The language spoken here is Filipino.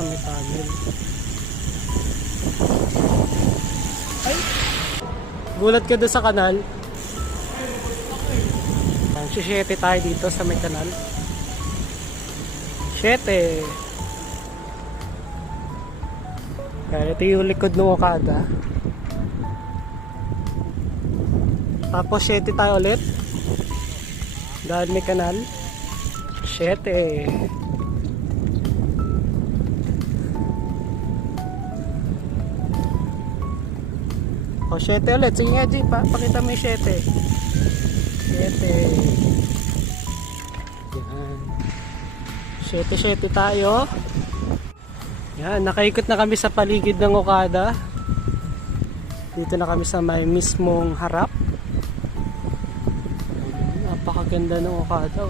sa may tunnel. Ay! Gulat ka doon sa kanal. Siyete tayo dito sa may kanal. Siyete! Kaya ito yung likod ng Okada. Tapos 7 tayo ulit. Dahil may kanal. 7. O 7 ulit. Sige nga G, pakita mo yung 7. 7. Yan. 7 tayo. Yan, nakaikot na kami sa paligid ng Okada. Dito na kami sa may mismong harap. Napakaganda ng Okada.